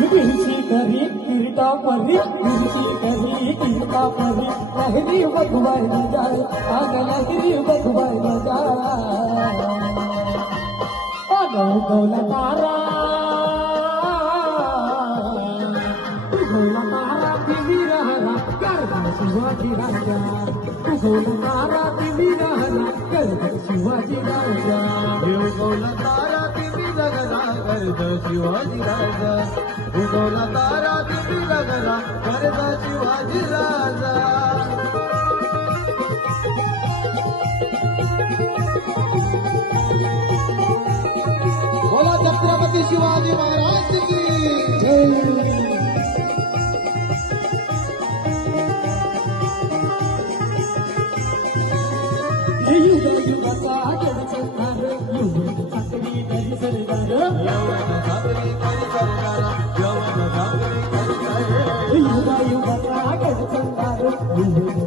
का करी किरटा परी हिरशी करी किरटा परी लहरी बघवायला जाय आग लहरी बघवायला जाय अगं गौला तारा गौला तारा दिली राहरा गर्भ शिवाजी राजा गौला तारा दिली राहरा गर्भ शिवाजी राजा दिली लगला गर्द शिवाजी राजा उगवला तारा दिली लगला गर्द शिवाजी राजा बोला छत्रपती शिवाजी महाराज की युग युगाचा जनसंहार युग सरदार यवन सागरी करी सरदारा सागरी करी सरदारा युगा युगाचा जनसंहार युग